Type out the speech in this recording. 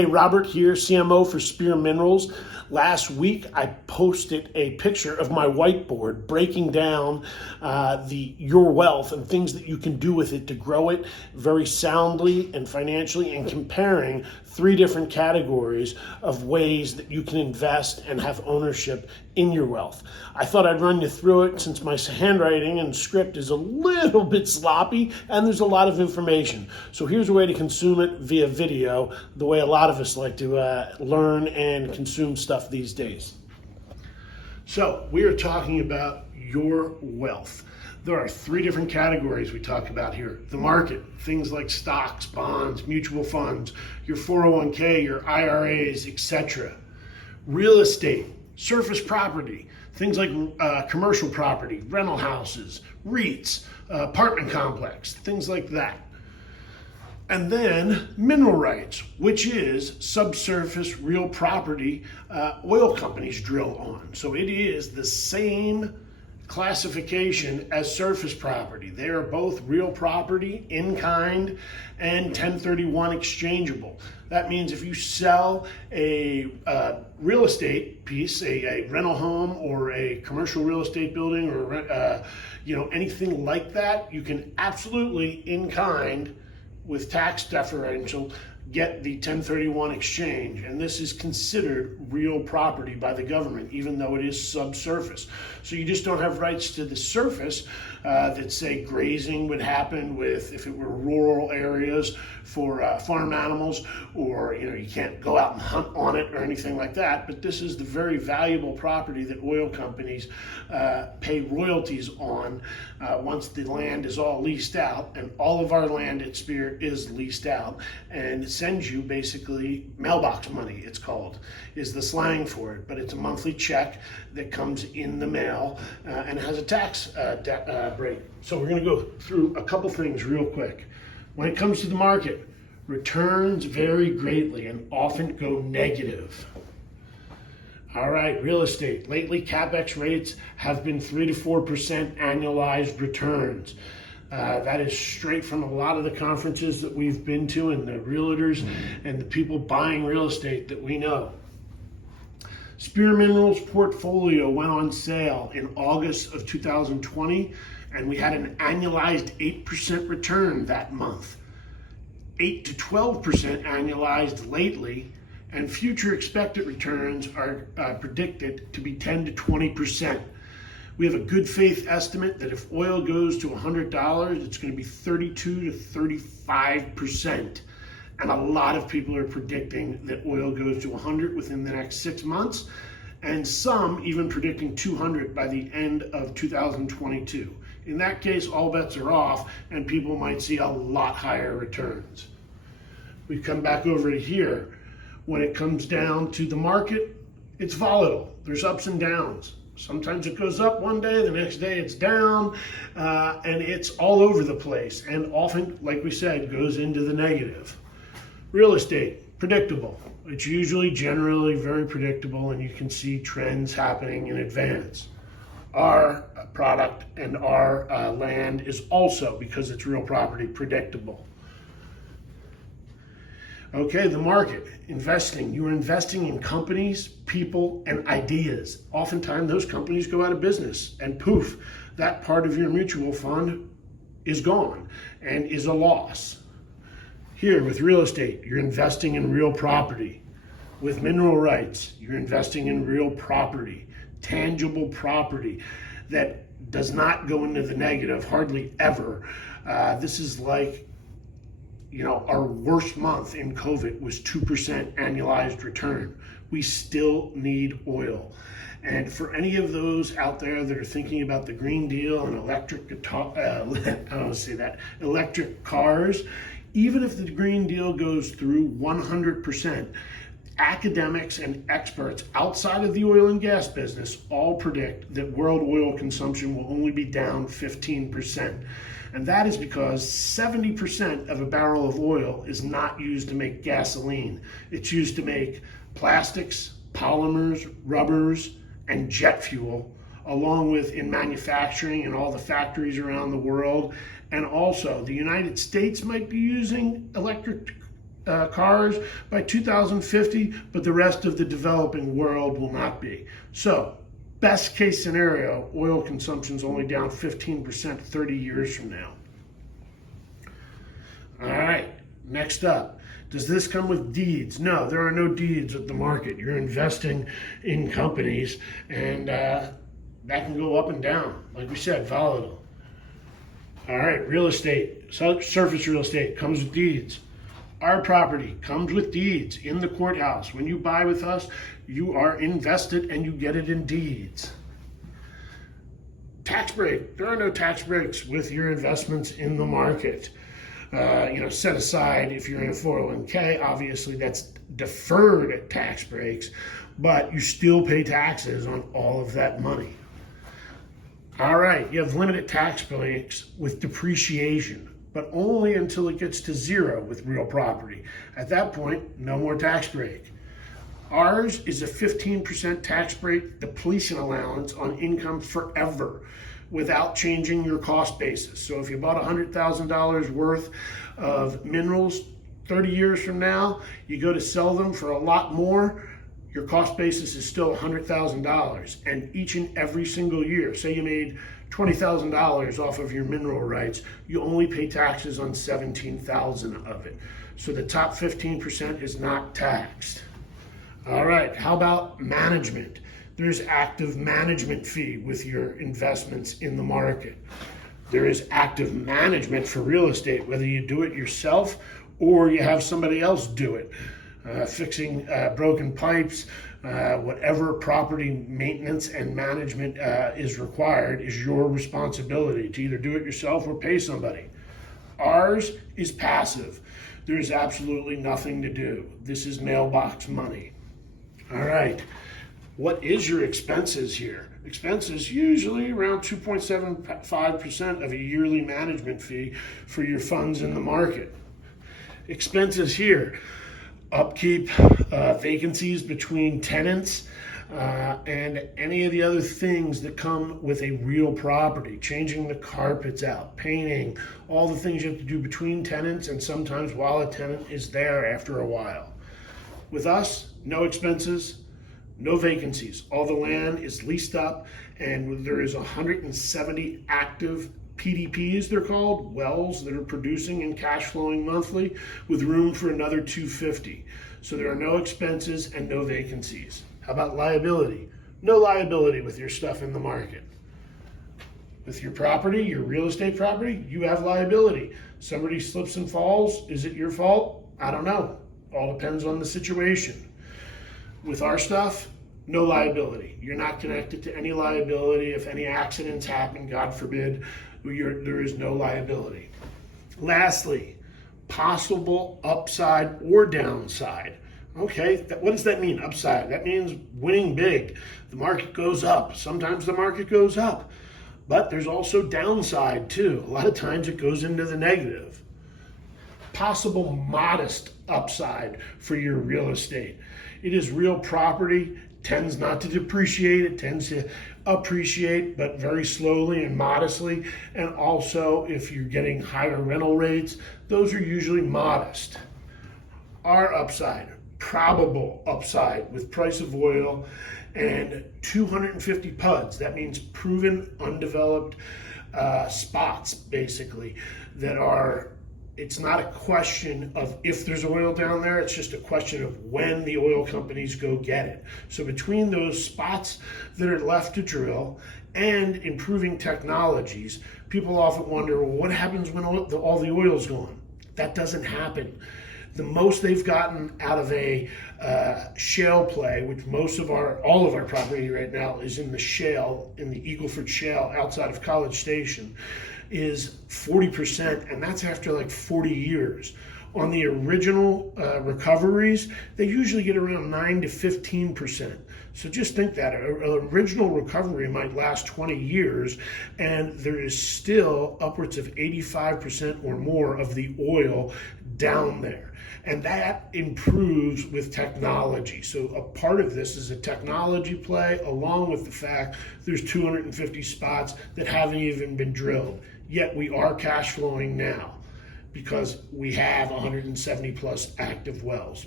Hey, Robert here, CMO for Spear Minerals. Last week, I posted a picture of my whiteboard breaking down your wealth and things that you can do with it to grow it very soundly and financially, and comparing 3 different categories of ways that you can invest and have ownership in your wealth. I thought I'd run you through it since my handwriting and script is a little bit sloppy and there's a lot of information. So here's a way to consume it via video, the way a lot of us like to learn and consume stuff these days. So we are talking about your wealth. There are 3 different categories we talk about here. The market, things like stocks, bonds, mutual funds, your 401k, your IRAs, etc. Real estate, surface property, things like commercial property, rental houses, REITs, apartment complex, things like that. And then mineral rights, which is subsurface real property oil companies drill on. So it is the same classification as surface property. They are both real property, in kind, and 1031 exchangeable. That means if you sell a real estate piece, a rental home or a commercial real estate building, or anything like that, you can absolutely, in kind, with tax differential, get the 1031 exchange, and this is considered real property by the government, even though it is subsurface. So you just don't have rights to the surface that, say, grazing would happen with if it were rural areas for farm animals, or you can't go out and hunt on it or anything like that. But this is the very valuable property that oil companies pay royalties on once the land is all leased out, and all of our land at Spear is leased out, and it sends you basically mailbox money, it's called, is the slang for it, but it's a monthly check that comes in the mail and has a tax break. So we're going to go through a couple things real quick. When it comes to the market, returns vary greatly and often go negative. All right, real estate. Lately, CapEx rates have been 3 to 4% annualized returns. That is straight from a lot of the conferences that we've been to, and the realtors and the people buying real estate that we know. Spear Minerals portfolio went on sale in August of 2020, and we had an annualized 8% return that month. 8 to 12% annualized lately, and future expected returns are predicted to be 10 to 20%. We have a good faith estimate that if oil goes to $100, it's going to be 32 to 35%. And a lot of people are predicting that oil goes to 100 within the next 6 months, and some even predicting 200 by the end of 2022. In that case, all bets are off, and people might see a lot higher returns. We come back over to here. When it comes down to the market, it's volatile. There's ups and downs. Sometimes it goes up one day, the next day it's down, and it's all over the place, and often, like we said, goes into the negative. Real estate, predictable. It's usually generally very predictable, and you can see trends happening in advance. Our product and our land is also, because it's real property, predictable. Okay, the market, investing. You are investing in companies, people, and ideas. Oftentimes, those companies go out of business, and poof, that part of your mutual fund is gone and is a loss. Here, with real estate, you're investing in real property. With mineral rights, you're investing in real property, tangible property that does not go into the negative, hardly ever. This is like, our worst month in COVID was 2% annualized return. We still need oil. And for any of those out there that are thinking about the Green Deal and electric cars, even if the Green Deal goes through 100%, academics and experts outside of the oil and gas business all predict that world oil consumption will only be down 15%. And that is because 70% of a barrel of oil is not used to make gasoline. It's used to make plastics, polymers, rubbers, and jet fuel, along with in manufacturing and all the factories around the world. And also, the United States might be using electric cars by 2050, but the rest of the developing world will not be. So, best case scenario, oil consumption is only down 15% 30 years from now. All right, next up. Does this come with deeds? No, there are no deeds with the market. You're investing in companies, and that can go up and down. Like we said, volatile. All right, real estate, surface real estate comes with deeds. Our property comes with deeds in the courthouse. When you buy with us, you are invested and you get it in deeds. Tax break. There are no tax breaks with your investments in the market. Set aside if you're in a 401k, obviously that's deferred tax breaks, but you still pay taxes on all of that money. All right, you have limited tax breaks with depreciation, but only until it gets to zero with real property. At that point, no more tax break. Ours is a 15% tax break depletion allowance on income forever without changing your cost basis. So if you bought $100,000 worth of minerals 30 years from now, you go to sell them for a lot more, your cost basis is still $100,000. And each and every single year, say you made $20,000 off of your mineral rights, you only pay taxes on $17,000 of it. So the top 15% is not taxed. All right, how about management? There's active management fee with your investments in the market. There is active management for real estate, whether you do it yourself or you have somebody else do it. Fixing broken pipes, whatever property maintenance and management is required is your responsibility to either do it yourself or pay somebody. Ours is passive. There's absolutely nothing to do. This is mailbox money. All right. What is your expenses here? Expenses usually around 2.75% of a yearly management fee for your funds in the market. Expenses here, upkeep, vacancies between tenants, and any of the other things that come with a real property, changing the carpets out, painting, all the things you have to do between tenants and sometimes while a tenant is there after a while. With us, no expenses, no vacancies. All the land is leased up, and there is 170 active PDPs, they're called, wells that are producing and cash flowing monthly, with room for another 250. So there are no expenses and no vacancies. How about liability? No liability with your stuff in the market. With your property, your real estate property, you have liability. Somebody slips and falls, is it your fault? I don't know. All depends on the situation. With our stuff, no liability. You're not connected to any liability. If any accidents happen, God forbid, there is no liability. Lastly, possible upside or downside. Okay, what does that mean, upside? That means winning big. The market goes up. Sometimes the market goes up, but there's also downside too. A lot of times it goes into the negative. Possible modest upside for your real estate. It is real property, tends not to depreciate, it tends to appreciate, but very slowly and modestly. And also, if you're getting higher rental rates, those are usually modest. Our upside, probable upside with price of oil and 250 PUDs. That means proven undeveloped spots, basically, that are, it's not a question of if there's oil down there, it's just a question of when the oil companies go get it. So between those spots that are left to drill and improving technologies, people often wonder, well, what happens when all the oil's gone? That doesn't happen. The most they've gotten out of a shale play, which all of our property right now is in the shale, in the Eagle Ford Shale outside of College Station, is 40%, and that's after like 40 years. On the original recoveries, they usually get around 9 to 15%. So just think that an original recovery might last 20 years, and there is still upwards of 85% or more of the oil down there. And that improves with technology. So a part of this is a technology play, along with the fact there's 250 spots that haven't even been drilled. Yet we are cash flowing now. because we have 170 plus active wells.